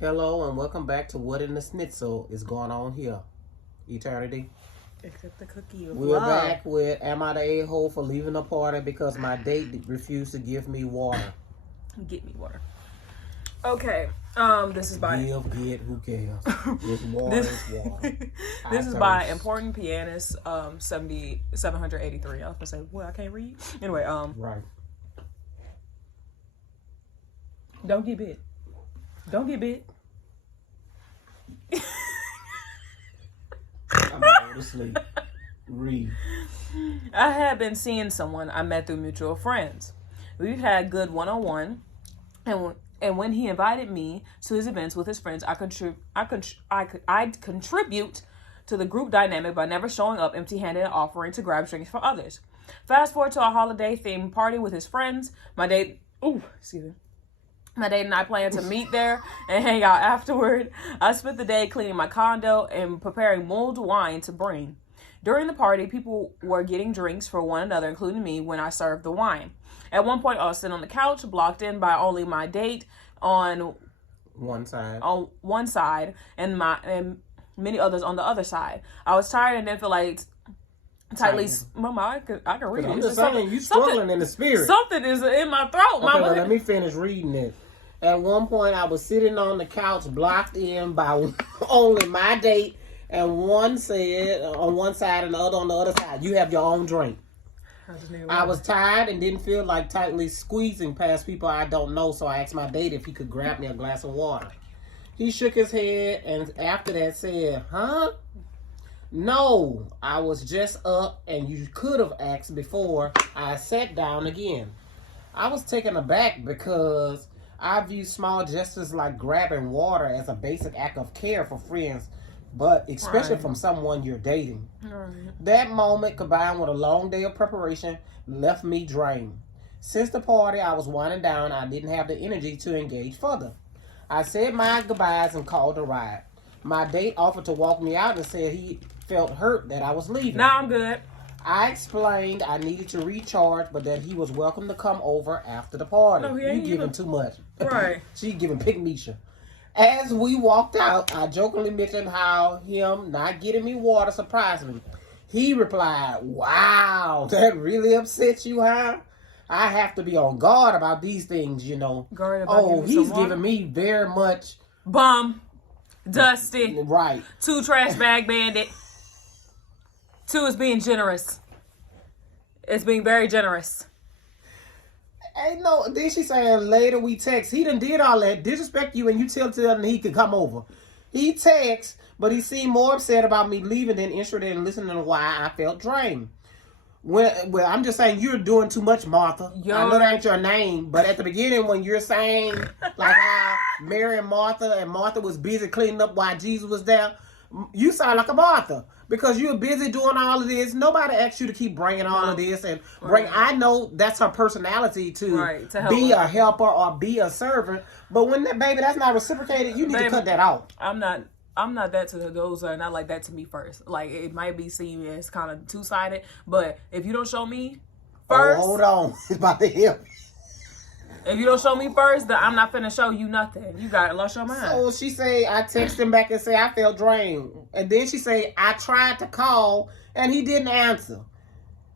Hello and welcome back to What in the Schnitzel is going on here. Eternity. Except the cookie of We're love. back with Am I the A-hole for leaving the party because my date refused to give me water? Get me water. Okay. This is by Get, who cares? It's water, it's water. this is by important pianist 783. I was gonna say, well, I can't read. Anyway, Right. Don't get bit. Don't get bit. I'm going to sleep. Read. I had been seeing someone I met through mutual friends. We've had good one-on-one, and when he invited me to his events with his friends, I'd contribute to the group dynamic by never showing up empty-handed and offering to grab drinks for others. Fast forward to a holiday-themed party with his friends. My date and I plan to meet there and hang out afterward. I spent the day cleaning my condo and preparing mulled wine to bring. During the party, people were getting drinks for one another, including me, when I served the wine. At one point, I was sitting on the couch, blocked in by only my date on one side, and many others on the other side. I was tired and didn't feel like tightly. Mama, I can read it. I'm just saying, you struggling in the spirit. Something is in my throat, okay, Mama. Well, let me finish reading it. At one point, I was sitting on the couch, blocked in by only my date, and one said on one side and the other on the other side. You have your own drink. I was tired and didn't feel like tightly squeezing past people I don't know, so I asked my date if he could grab me a glass of water. He shook his head and after that said, "Huh? No, I was just up and you could have asked before I sat down again." I was taken aback because I view small gestures like grabbing water as a basic act of care for friends, but especially from someone you're dating. That moment, combined with a long day of preparation, left me drained. Since the party, I was winding down. I didn't have the energy to engage further. I said my goodbyes and called a ride. My date offered to walk me out and said he felt hurt that I was leaving. Nah, I'm good. I explained I needed to recharge, but that he was welcome to come over after the party. No, he ain't You giving too much. Right. She giving Pygmisha. As we walked out, I jokingly mentioned how him not getting me water surprised me. He replied, "Wow, that really upsets you, huh? I have to be on guard about these things, you know." He's giving me very much bum, dusty, right. 2 trash bag bandit. 2 is being generous. It's being very generous. Ain't no. Then she saying later we text. He done did all that, disrespect you, and you tell him he could come over. He texts, but he seemed more upset about me leaving than interested in listening to why I felt drained. Well, I'm just saying you're doing too much, Martha. I know that ain't your name, but at the beginning when you're saying like how Mary and Martha was busy cleaning up while Jesus was there, you sound like a Martha. Because you're busy doing all of this. Nobody asked you to keep bringing all of this and bring. I know that's her personality to be a helper or be a servant. But when that's not reciprocated, you need to cut that out. I'm not that to those are not like that to me first. Like it might be seen as kind of 2-sided, but if you don't show me first, hold on, it's about to help. If you don't show me first, then I'm not finna show you nothing. You gotta lost your mind. So she say, I text him back and say I felt drained. And then she say, I tried to call and he didn't answer.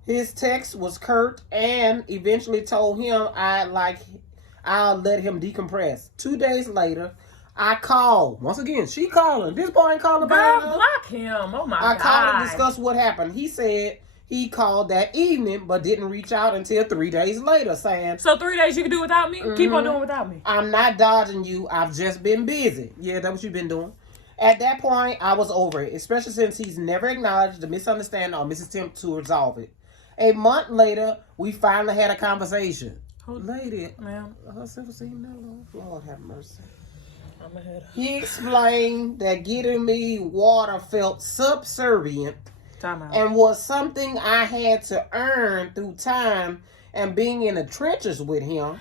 His text was curt and eventually told him I'll let him decompress. 2 days later, I called. Once again, she calling. This boy ain't calling back. Girl, block him. Oh my God. I called to discuss what happened. He said he called that evening, but didn't reach out until 3 days later, saying... So 3 days you can do without me? Mm-hmm. Keep on doing without me. I'm not dodging you. I've just been busy. Yeah, that's what you've been doing. At that point, I was over it, especially since he's never acknowledged the misunderstanding or misattempt to resolve it. A month later, we finally had a conversation. Lady, ma'am. Her self-esteem, no, Lord have mercy. I'm ahead. He explained that getting me water felt subservient and was something I had to earn through time and being in the trenches with him.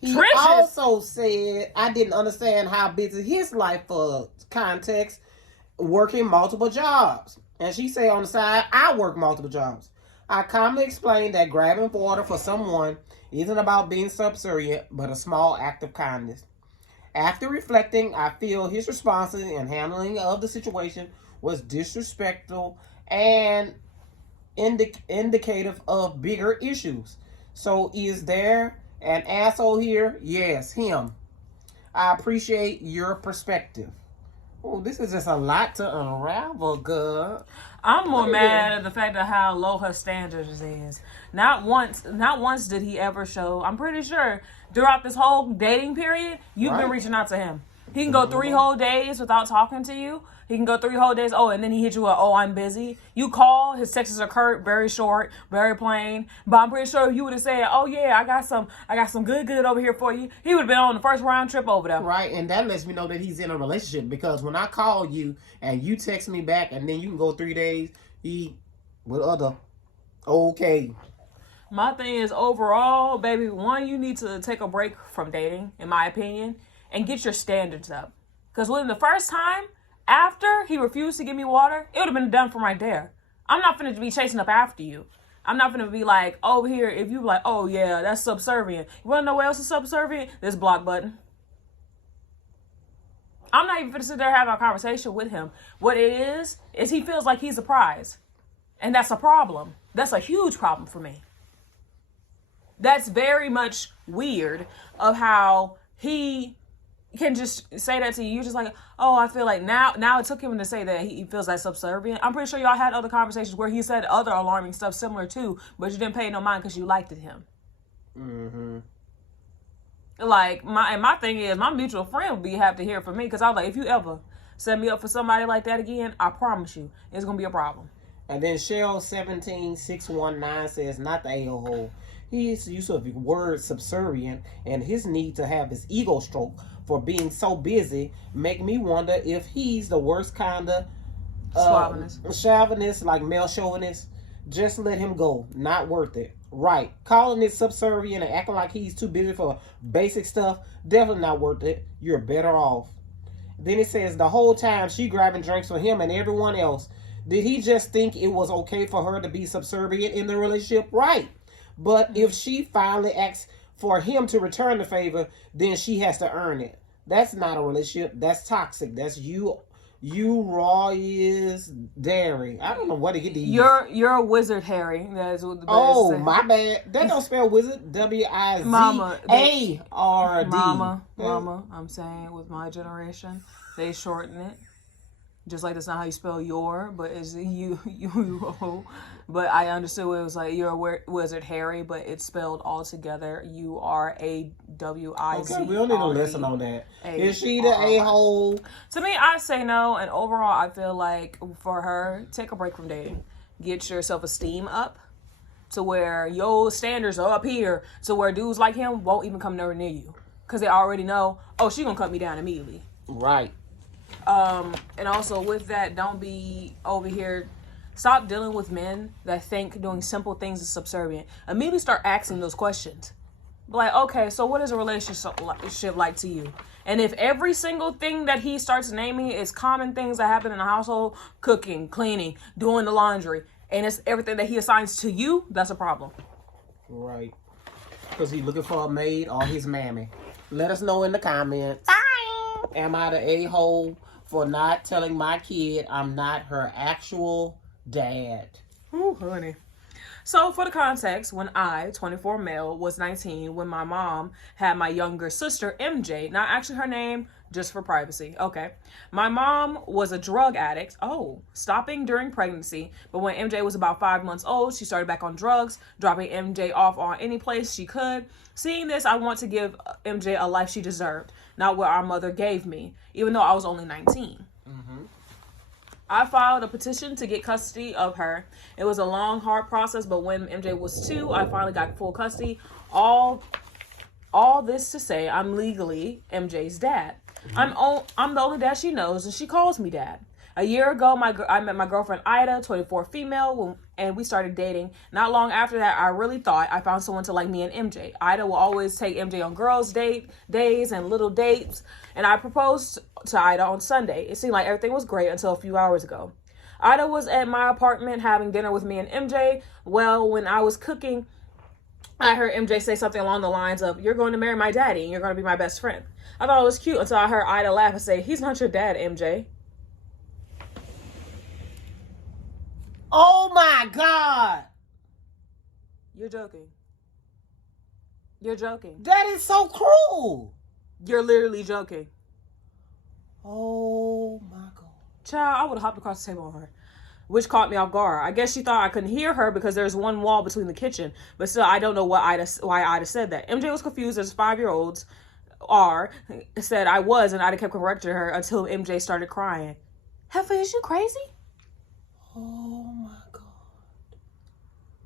He also said I didn't understand how busy his life for context, working multiple jobs. And she said on the side, I work multiple jobs. I calmly explained that grabbing water for someone isn't about being subservient, but a small act of kindness. After reflecting, I feel his responses and handling of the situation was disrespectful and indicative of bigger issues. So, is there an asshole here? Yes, him. I appreciate your perspective. Oh, this is just a lot to unravel, girl. I'm more mad at the fact of how low her standards is. Not once did he ever show. I'm pretty sure throughout this whole dating period, you've been reaching out to him. He can go 3 whole days without talking to you. He can go 3 whole days. Oh, and then he hit you with, "Oh, I'm busy." You call. His texts are curt, very short, very plain. But I'm pretty sure if you would have said, "Oh yeah, I got some good over here for you," he would have been on the first round trip over there. Right, and that lets me know that he's in a relationship, because when I call you and you text me back, and then you can go 3 days, he with other. Okay. My thing is, overall, baby, one, you need to take a break from dating, in my opinion, and get your standards up. Because when the first time, after he refused to give me water, it would have been done from right there. I'm not finna be chasing up after you. I'm not finna be like, over here, if you like, "Oh yeah, that's subservient." You wanna know what else is subservient? This block button. I'm not even finna sit there having a conversation with him. What it is he feels like he's a prize. And that's a problem. That's a huge problem for me. That's very much weird of how he can just say that to you. You're just like, "Oh, I feel like now it took him to say that he feels like subservient." I'm pretty sure y'all had other conversations where he said other alarming stuff similar too, but you didn't pay no mind because you liked him. Mm-hmm. Like, my thing is, my mutual friend would have to hear from me, because I was like, if you ever set me up for somebody like that again, I promise you, it's going to be a problem. And then Shell 17619 says, not the a-hole. His use of the word subservient and his need to have his ego stroke for being so busy make me wonder if he's the worst kind of chauvinist, like male chauvinist. Just let him go. Not worth it. Right. Calling it subservient and acting like he's too busy for basic stuff, definitely not worth it. You're better off. Then it says, the whole time she grabbing drinks for him and everyone else, did he just think it was okay for her to be subservient in the relationship? Right. But if she finally asks for him to return the favor, then she has to earn it. That's not a relationship. That's toxic. That's you raw is dairy. I don't know what to get these. You're a wizard, Harry. That's what the Oh, say. my bad. That don't spell wizard. W-I-Z-A-R-D. Mama, I'm saying with my generation, they shorten it. Just like that's not how you spell your, but it's you. But I understood what it was like. You're a wizard, Harry, but it's spelled all together. URAWIZ. Okay, we don't need to listen on that. Is she the a-hole? To me, I say no. And overall, I feel like for her, take a break from dating. Get your self-esteem up to where your standards are up here, to where dudes like him won't even come nowhere near you, because they already know, oh, she gonna cut me down immediately. Right. And also with that, don't be over here. Stop dealing with men that think doing simple things is subservient. Immediately start asking those questions. Like, okay, so what is a relationship like to you? And if every single thing that he starts naming is common things that happen in the household, cooking, cleaning, doing the laundry, and it's everything that he assigns to you, that's a problem. Right. Because he's looking for a maid or his mammy. Let us know in the comments. Am I the a-hole for not telling my kid I'm not her actual dad? Ooh, honey. So for the context, when I, 24 male, was 19, when my mom had my younger sister, MJ, not actually her name, just for privacy. Okay. My mom was a drug addict. Oh, stopping during pregnancy. But when MJ was about 5 months old, she started back on drugs, dropping MJ off on any place she could. Seeing this, I want to give MJ a life she deserved, not what our mother gave me, even though I was only 19. I filed a petition to get custody of her. It was a long, hard process, but when MJ was 2, I finally got full custody. All this to say, I'm legally MJ's dad. I'm the only dad she knows, and she calls me dad. A year ago, I met my girlfriend Aita, 24 female, and we started dating. Not long after that, I really thought I found someone to like me and MJ. Aita will always take MJ on girls' days and little dates, and I proposed to Aita on Sunday. It seemed like everything was great until a few hours ago. Aita was at my apartment having dinner with me and MJ. Well, when I was cooking, I heard MJ say something along the lines of, "You're going to marry my daddy and you're going to be my best friend." I thought it was cute until I heard Ida laugh and say, "He's not your dad, MJ." Oh my God. You're joking. You're joking. That is so cruel. You're literally joking. Oh my God. Child, I would have hopped across the table on her, which caught me off guard. I guess she thought I couldn't hear her because there's one wall between the kitchen. But still, I don't know why Ida said that. MJ was confused as 5-year-olds are. Said I was, and Ida kept correcting her until MJ started crying. Heifer, is you crazy? Oh my God.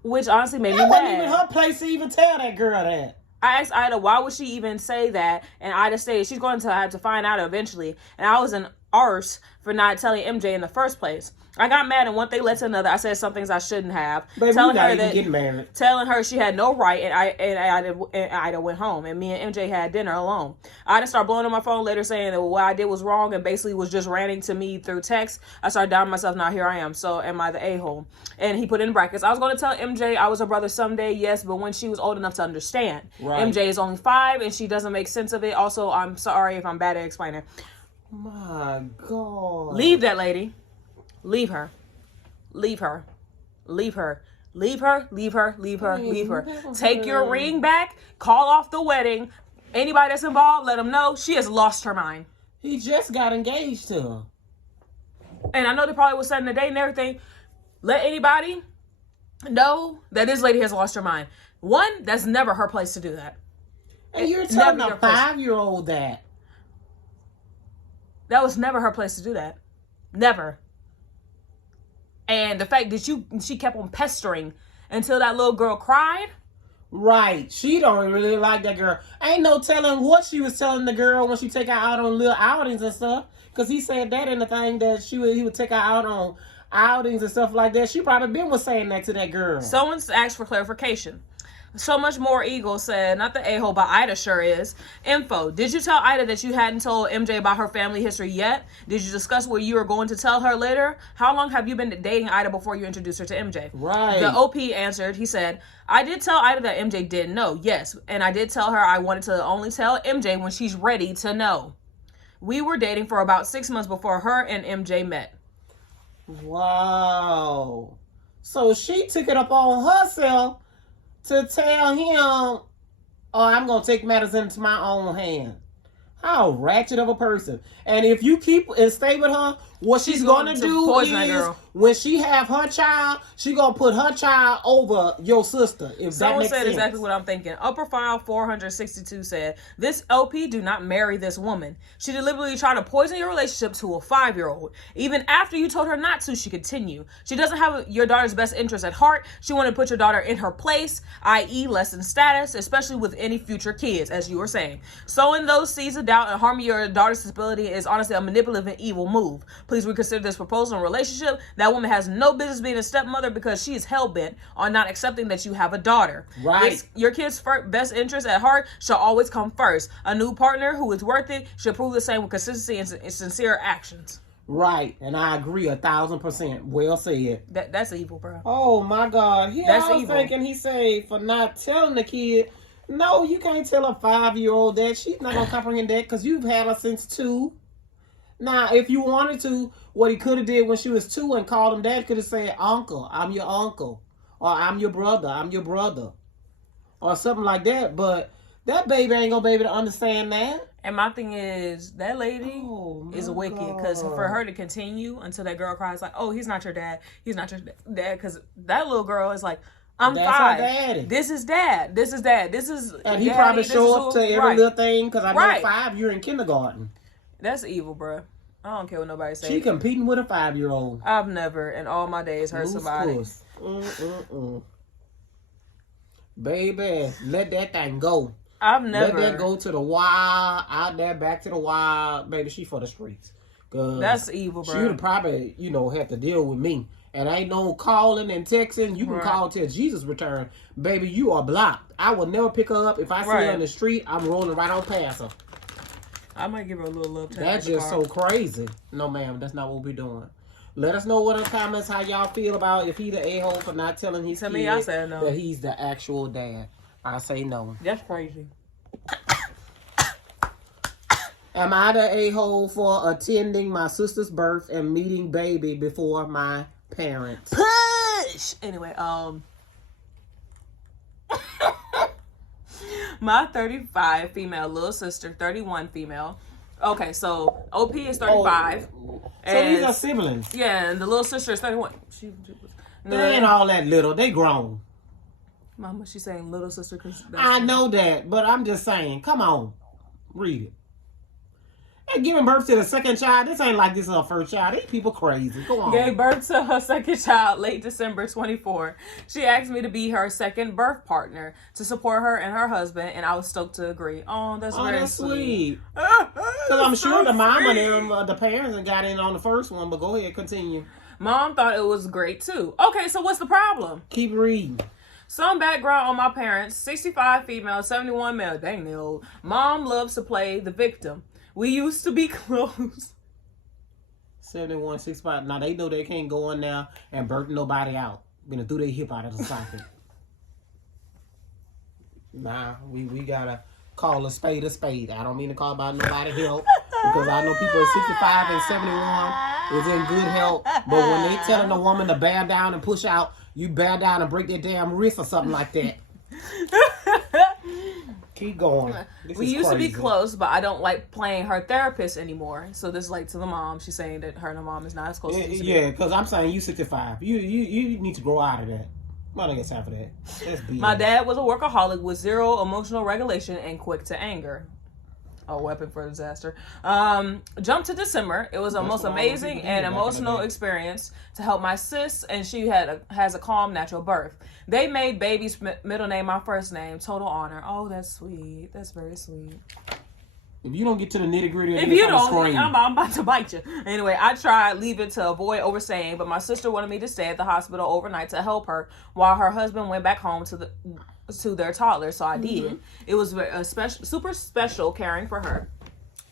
Which honestly made me That mad. wasn't even her place to even tell that girl that. I asked Ida, why would she even say that? And Ida said she's going to have to find out eventually. And I was an arse for not telling MJ in the first place. I got mad, and one thing led to another. I said some things I shouldn't have. Baby, telling we her gotta that, get married. telling her she had no right, and Ida went home, and me and MJ had dinner alone. Ida started blowing on my phone later, saying that what I did was wrong, and basically was just ranting to me through text. I started doubting myself. Now here I am. So am I the a-hole? And he put in brackets, I was going to tell MJ I was her brother someday, yes, but when she was old enough to understand. Right. MJ is only 5, and she doesn't make sense of it. Also, I'm sorry if I'm bad at explaining. My God. Leave that lady. Leave her. Leave her. Leave her. Leave her. Leave her. Leave her. Leave her. Take your ring back. Call off the wedding. Anybody that's involved, let them know she has lost her mind. He just got engaged to her. And I know they probably was setting the date and everything. Let anybody know that this lady has lost her mind. One, that's never her place to do that. And you're telling a 5-year-old that. That was never her place to do that. Never. And the fact that she kept on pestering until that little girl cried. Right. She don't really like that girl. Ain't no telling what she was telling the girl when she take her out on little outings and stuff. Because he said that in the thing that he would take her out on outings and stuff like that. She probably was saying that to that girl. Someone's asked for clarification. So much more Eagle said, not the a-hole, but Ida sure is. Info. Did you tell Ida that you hadn't told MJ about her family history yet? Did you discuss what you were going to tell her later? How long have you been dating Ida before you introduced her to MJ? Right. The OP answered, he said, I did tell Ida that MJ didn't know, yes. And I did tell her I wanted to only tell MJ when she's ready to know. We were dating for about 6 months before her and MJ met. Wow. So she took it up on herself to tell him, oh, I'm going to take matters into my own hand. How ratchet of a person. And if you keep and stay with her, what she's going to do is when she have her child, she going to put her child over your sister. If Someone that makes said sense. Exactly what I'm thinking. Upper file 462 said, this LP do not marry this woman. She deliberately tried to poison your relationship to a 5-year-old. Even after you told her not to, she continued. She doesn't have your daughter's best interest at heart. She wanted to put your daughter in her place, i.e. lessen status, especially with any future kids, as you were saying. Sowing those seeds of doubt and harming your daughter's stability is honestly a manipulative and evil move. Please reconsider this proposal and relationship. That woman has no business being a stepmother because she is hell-bent on not accepting that you have a daughter. Right. Your kid's best interest at heart shall always come first. A new partner who is worth it should prove the same with consistency and sincere actions. Right. And I agree 1,000%. Well said. That's evil, bro. Oh, my God. I was thinking he said for not telling the kid, no, you can't tell a 5-year-old that. She's not going to comprehend that because you've had her since 2. Now, if you wanted to, what he could have did when she was 2 and called him dad, could have said, uncle, I'm your uncle. Or I'm your brother. Or something like that. But that baby ain't going to be able to understand that. And my thing is, that lady is wicked. Because for her to continue until that girl cries like, oh, he's not your dad. He's not your dad. Because that little girl is like, I'm That's 5. Her daddy. This is dad. This is dad. This is And he daddy. probably show up to every little thing. Because I know 5, you're in kindergarten. That's evil, bro. I don't care what nobody says. She competing with a 5-year-old. I've never in all my days heard somebody. Baby, let that thing go. I've never. Let that go to the wild, out there, back to the wild. Baby, she for the streets. That's evil, bro. She would probably, have to deal with me. And ain't no calling and texting. You can call till Jesus return. Baby, you are blocked. I will never pick her up. If I see her in the street, I'm rolling right on past her. I might give her a little love tap. That's just so crazy. No, ma'am, that's not what we're doing. Let us know in the comments how y'all feel about if he the a-hole for not telling his kid I said no. that he's the actual dad. I say no. That's crazy. Am I the a-hole for attending my sister's birth and meeting baby before my parents? Push! Anyway, my 35 female little sister, 31 female. Okay, so OP is 35. So these are siblings. Yeah, and the little sister is 31. They ain't all that little. They grown. Mama, she's saying little sister because I know that, but I'm just saying. Come on. Read it. And giving birth to the second child, this ain't like this is her first child. These people crazy. Go on. Gave birth to her second child late December 24. She asked me to be her second birth partner to support her and her husband, and I was stoked to agree. Oh, that's very sweet. Because I'm sure the mama and them, the parents got in on the first one, but go ahead, continue. Mom thought it was great too. Okay, so what's the problem? Keep reading. Some background on my parents: 65 female, 71 male. Dang, they old. Mom loves to play the victim. We used to be close. 71, 65. Now they know they can't go in there and birth nobody out. Gonna do their hip out of the socket. Nah, we gotta call a spade a spade. I don't mean to call about nobody help because I know people at 65 and 71 is in good health. But when they telling a woman to bear down and push out, you bear down and break their damn wrist or something like that. Keep going. We used to be close, but I don't like playing her therapist anymore. So this is like to the mom. She's saying that her and her mom is not as close as yeah, because I'm saying you 65. You need to grow out of that. I don't get time for that. That's BS. My dad was a workaholic with zero emotional regulation and quick to anger. A weapon for disaster. Jump to December. It was the most amazing and emotional experience to help my sis, and she has a calm natural birth. They made baby's middle name my first name. Total honor. Oh, that's sweet. That's very sweet. If you don't get to the nitty gritty, if you don't, I'm about to bite you. Anyway, I tried leaving to avoid overstaying, but my sister wanted me to stay at the hospital overnight to help her while her husband went back home to their toddler. So I did. It was a super special caring for her.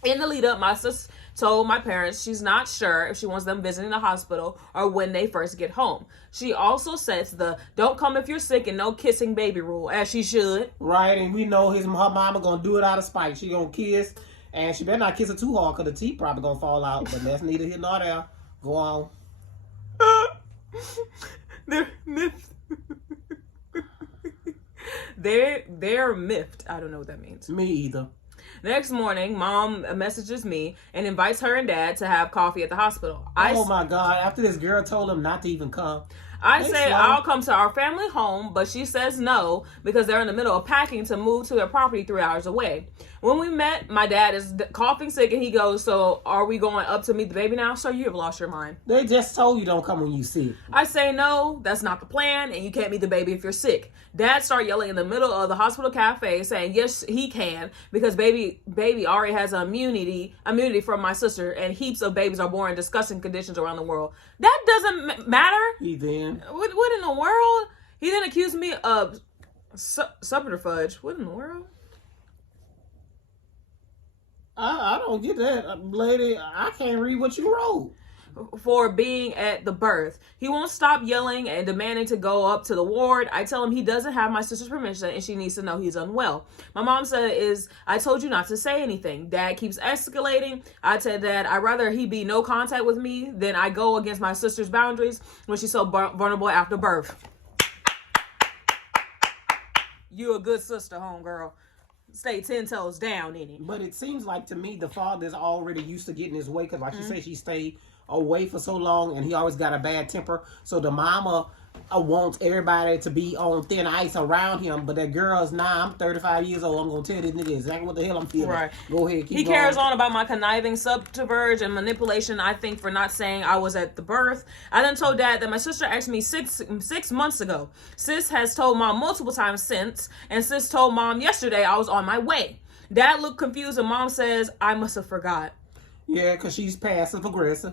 In the lead up, my sis told my parents she's not sure if she wants them visiting the hospital or when they first get home. She also sets the don't come if you're sick and no kissing baby rule, as she should. Right, and we know her mama gonna do it out of spite. She gonna kiss, and she better not kiss her too hard because the teeth probably gonna fall out. But that's neither here nor there. Go on. They're miffed. They're miffed. I don't know what that means. Me either. Next morning, mom messages me and invites her and dad to have coffee at the hospital. Oh my God. After this girl told them not to even come. I say I'll come to our family home, but she says no because they're in the middle of packing to move to their property 3 hours away. When we met, my dad is coughing sick and he goes, so are we going up to meet the baby now? Sir, you have lost your mind. They just told you don't come when you sick. I say no, that's not the plan, and you can't meet the baby if you're sick. Dad start yelling in the middle of the hospital cafe saying yes, he can because baby already has immunity from my sister, and heaps of babies are born in disgusting conditions around the world. That doesn't matter. He then. What in the world? He didn't accuse me of subterfuge. What in the world? I don't get that, lady. I can't read what you wrote. For being at the birth. He won't stop yelling and demanding to go up to the ward. I tell him he doesn't have my sister's permission and she needs to know he's unwell. My mom said I told you not to say anything. Dad keeps escalating. I said that I'd rather he be no contact with me than I go against my sister's boundaries when she's so vulnerable after birth. You a good sister, homegirl. Stay 10 toes down in it. But it seems like to me the father's already used to getting his way because like you say, she stayed away for so long and he always got a bad temper. So the mama wants everybody to be on thin ice around him, but that girl's I'm 35 years old. I'm going to tell this nigga exactly what the hell I'm feeling. Right. Go ahead. He carries on about my conniving subterfuge and manipulation, I think, for not saying I was at the birth. I then told Dad that my sister asked me six months ago. Sis has told Mom multiple times since, and Sis told Mom yesterday I was on my way. Dad looked confused and Mom says I must have forgot. Yeah, because she's passive aggressive.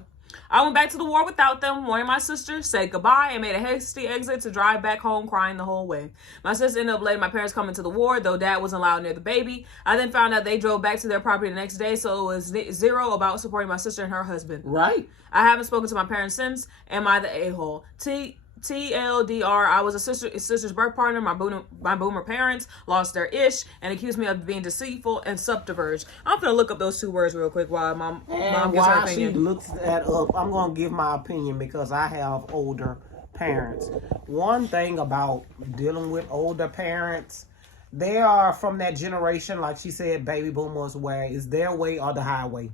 I went back to the ward without them, warning my sister, said goodbye, and made a hasty exit to drive back home crying the whole way. My sister ended up letting my parents come into the ward, though Dad wasn't allowed near the baby. I then found out they drove back to their property the next day, so it was zero about supporting my sister and her husband. Right. I haven't spoken to my parents since. Am I the a-hole? TLDR, I was a sister's birth partner. My boomer parents lost their ish and accused me of being deceitful and subterfuge. I'm gonna look up those 2 words real quick while mom gives her while opinion. she looks that up, I'm gonna give my opinion because I have older parents. One thing about dealing with older parents, they are from that generation, like she said, baby boomers, where it's their way or the highway.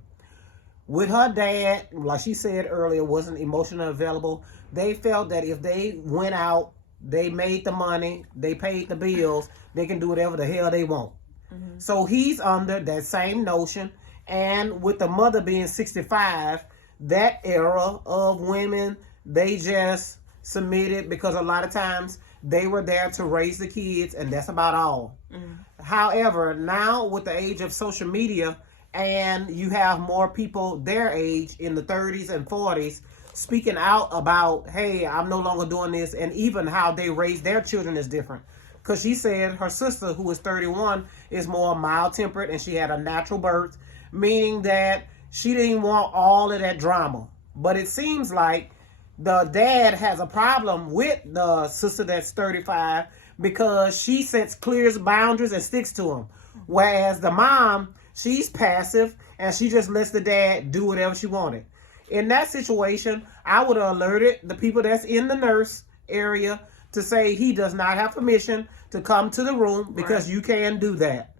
With her dad, like she said earlier, wasn't emotionally available. They felt that if they went out, they made the money, they paid the bills, they can do whatever the hell they want. Mm-hmm. So he's under that same notion. And with the mother being 65, that era of women, they just submitted because a lot of times they were there to raise the kids, and that's about all. Mm-hmm. However, now with the age of social media, and you have more people their age in the 30s and 40s speaking out about, hey, I'm no longer doing this, and even how they raise their children is different. Because she said her sister, who is 31, is more mild-tempered, and she had a natural birth, meaning that she didn't want all of that drama. But it seems like the dad has a problem with the sister that's 35 because she sets clear boundaries and sticks to them. Whereas the mom, she's passive and she just lets the dad do whatever she wanted. In that situation, I would have alerted the people that's in the nurse area to say he does not have permission to come to the room because you can do that.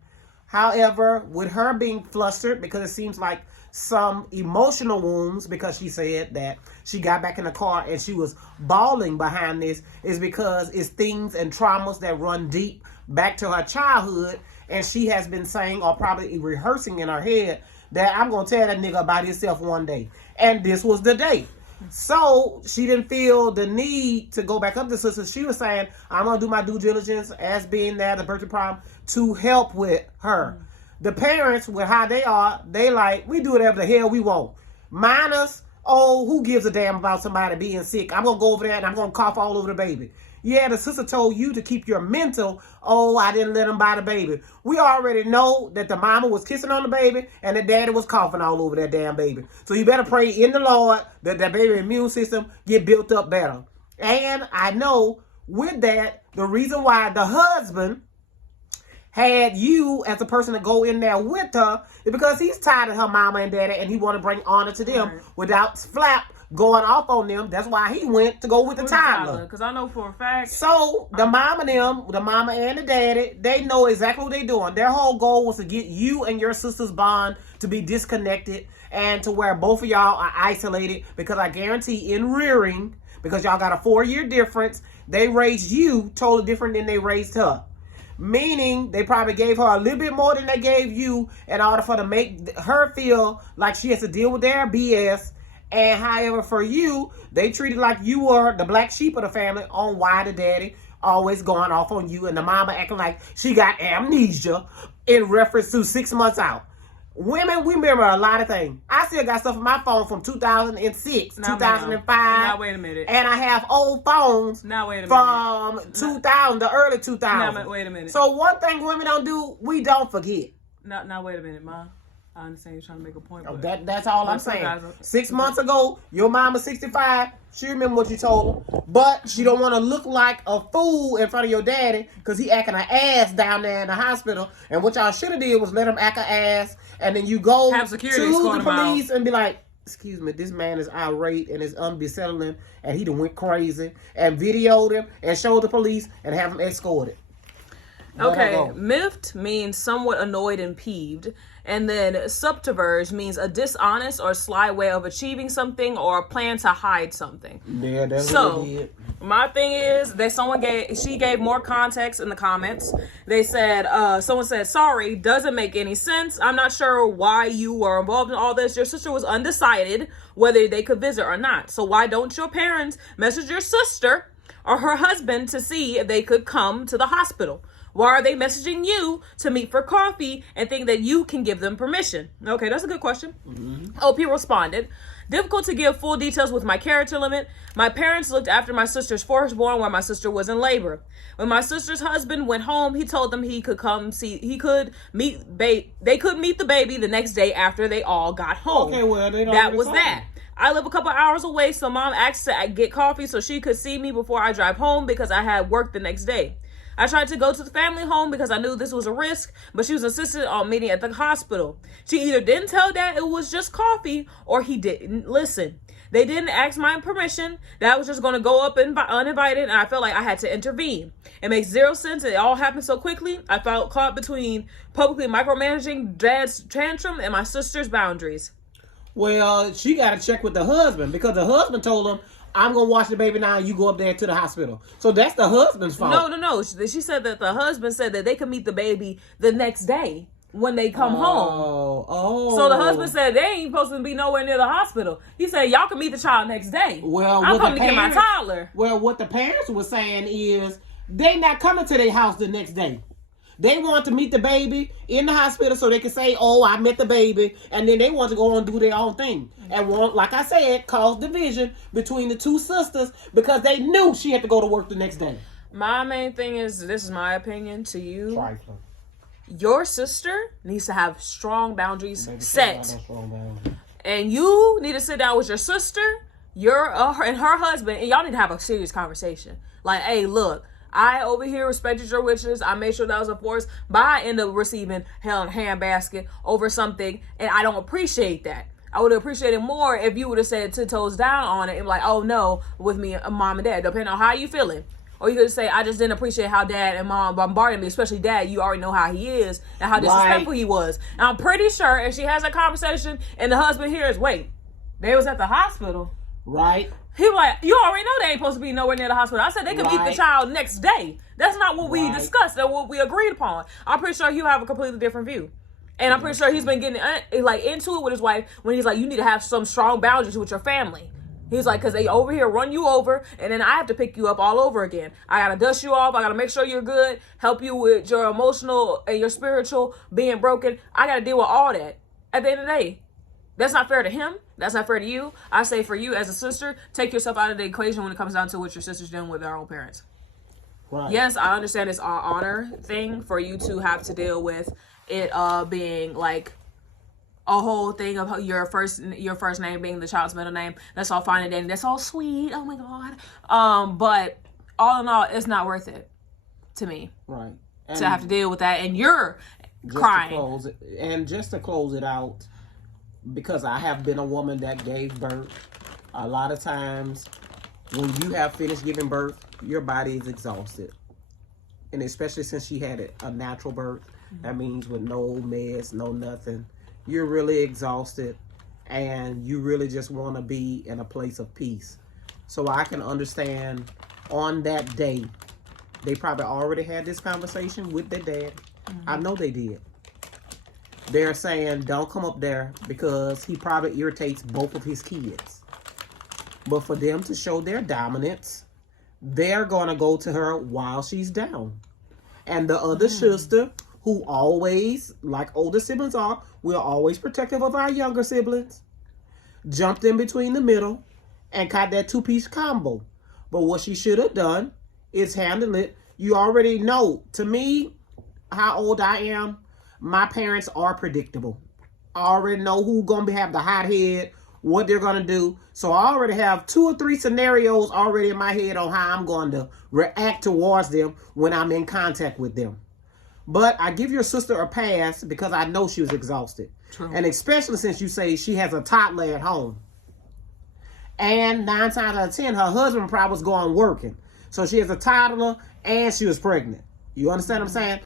However, with her being flustered because it seems like some emotional wounds, because she said that she got back in the car and she was bawling behind this, is because it's things and traumas that run deep back to her childhood, and she has been saying or probably rehearsing in her head that I'm going to tell that nigga about himself one day. And this was the day. So she didn't feel the need to go back up to sister. She was saying, I'm going to do my due diligence as being there, the birthday problem, to help with her. Mm-hmm. The parents, with how they are, they like, we do whatever the hell we want. Minus, oh, who gives a damn about somebody being sick? I'm going to go over there and I'm going to cough all over the baby. Yeah, the sister told you to keep your mental, oh, I didn't let him buy the baby. We already know that the mama was kissing on the baby and the daddy was coughing all over that damn baby. So you better pray in the Lord that that baby's immune system get built up better. And I know with that, the reason why the husband had you as a person to go in there with her is because he's tired of her mama and daddy and he want to bring honor to them without flap going off on them. That's why he went to go with the toddler. Because I know for a fact. So the mama and the daddy, they know exactly what they're doing. Their whole goal was to get you and your sister's bond to be disconnected and to where both of y'all are isolated, because I guarantee in rearing, because y'all got a 4-year difference, they raised you totally different than they raised her. Meaning they probably gave her a little bit more than they gave you in order for to make her feel like she has to deal with their BS. And however, for you, they treated like you were the black sheep of the family on why the daddy always going off on you and the mama acting like she got amnesia in reference to 6 months out. Women, we remember a lot of things. I still got stuff on my phone from 2006, 2005. Now, wait a minute. And I have old phones from 2000, the early 2000s. Now, wait a minute. So one thing women don't do, we don't forget. Now wait a minute, Ma. I understand you're trying to make a point. But that's all I'm saying. 6 months ago, your mama 65. She remember what you told her. But she don't want to look like a fool in front of your daddy because he acting an ass down there in the hospital. And what y'all should have did was let him act an ass. And then you go to the police and be like, excuse me, this man is irate and is unsettling. And he done went crazy. And videoed him and showed the police and have him escorted. Okay, miffed means somewhat annoyed and peeved. And then subterfuge means a dishonest or sly way of achieving something or a plan to hide something. Yeah, that's what it did. My thing is that she gave more context in the comments. They said, someone said, sorry, doesn't make any sense. I'm not sure why you were involved in all this. Your sister was undecided whether they could visit or not. So why don't your parents message your sister or her husband to see if they could come to the hospital? Why are they messaging you to meet for coffee and think that you can give them permission? Okay, that's a good question. Mm-hmm. OP responded, difficult to give full details with my character limit. My parents looked after my sister's firstborn while my sister was in labor. When my sister's husband went home, he told them they could meet the baby the next day after they all got home. Okay, well, they don't that was that. I live a couple hours away, so mom asked to get coffee so she could see me before I drive home because I had work the next day. I tried to go to the family home because I knew this was a risk, but she was insistent on meeting at the hospital. She either didn't tell Dad it was just coffee or he didn't listen. They didn't ask my permission. Dad was just going to go up uninvited, and I felt like I had to intervene. It makes zero sense. It all happened so quickly. I felt caught between publicly micromanaging Dad's tantrum and my sister's boundaries. Well, she got to check with the husband because the husband told him, I'm going to watch the baby now. You go up there to the hospital. So that's the husband's fault. No. She said that the husband said that they could meet the baby the next day when they come home. Oh. So the husband said they ain't supposed to be nowhere near the hospital. He said, y'all can meet the child next day. Well, I'm coming to get my toddler. Well, what the parents were saying is they not coming to their house the next day. They want to meet the baby in the hospital so they can say, oh, I met the baby. And then they want to go and do their own thing. And want, like I said, cause division between the two sisters because they knew she had to go to work the next day. My main thing is, this is my opinion to you. Trifling. Your sister needs to have strong boundaries set. And you need to sit down with your sister, and her husband, and y'all need to have a serious conversation. Like, hey, look, I over here respected your wishes. I made sure that was enforced, but I end up receiving hell in a handbasket over something, and I don't appreciate that. I would have appreciated more if you would have said 2 toes down on it and like, oh no, with me, mom and dad, depending on how you feeling. Or you could say, I just didn't appreciate how dad and mom bombarded me, especially dad. You already know how he is and how disrespectful he was. And I'm pretty sure if she has a conversation and the husband hears, wait, they was at the hospital. Right. He was like, you already know they ain't supposed to be nowhere near the hospital. I said they could meet the child next day. That's not what we discussed or what we agreed upon. I'm pretty sure he'll have a completely different view. And I'm pretty sure he's been getting into it with his wife when he's like, you need to have some strong boundaries with your family. He's like, because they over here run you over, and then I have to pick you up all over again. I got to dust you off. I got to make sure you're good, help you with your emotional and your spiritual being broken. I got to deal with all that. At the end of the day, that's not fair to him. That's not fair to you. I say for you as a sister, take yourself out of the equation when it comes down to what your sister's doing with their own parents. Right. Yes, I understand it's an honor thing for you to have to deal with it being like a whole thing of your first name being the child's middle name. That's all fine and dandy. That's all sweet. Oh my God. But all in all, it's not worth it to me. Right. To have to deal with that, and you're crying. Just to close it out, because I have been a woman that gave birth. A lot of times, when you have finished giving birth, your body is exhausted, and especially since she had a natural birth, that means with no meds, no nothing. You're really exhausted and you really just want to be in a place of peace. So I can understand on that day, they probably already had this conversation with their dad. I know they did. They're saying, don't come up there because he probably irritates both of his kids. But for them to show their dominance, they're going to go to her while she's down. And the other sister, who always, like older siblings are, we're always protective of our younger siblings, jumped in between the middle and caught that 2-piece combo. But what she should have done is handle it. You already know, to me, how old I am, my parents are predictable. I already know who's going to have the hot head, what they're going to do. So I already have 2 or 3 scenarios already in my head on how I'm going to react towards them when I'm in contact with them. But I give your sister a pass because I know she was exhausted. True. And especially since you say she has a toddler at home. And 9 times out of 10, her husband probably was going working. So she has a toddler and she was pregnant. You understand what I'm saying?